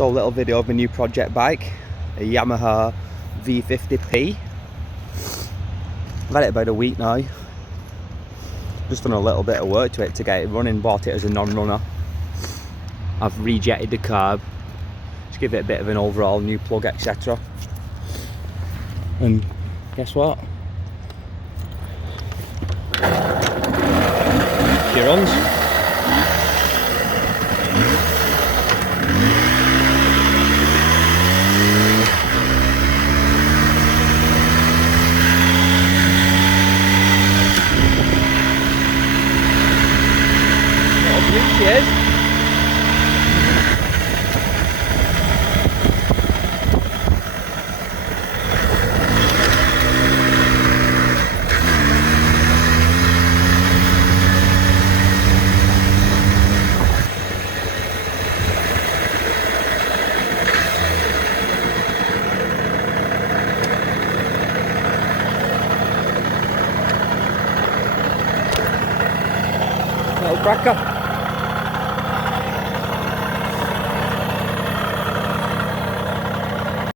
So a little video of my new project bike, a Yamaha v50. I've had it about a week now. Just done a little bit of work to it to get it running, bought it as a non-runner. I've rejetted the carb, just give it a bit of an overall new plug, etc. And guess what? She runs. She is. Little cracker.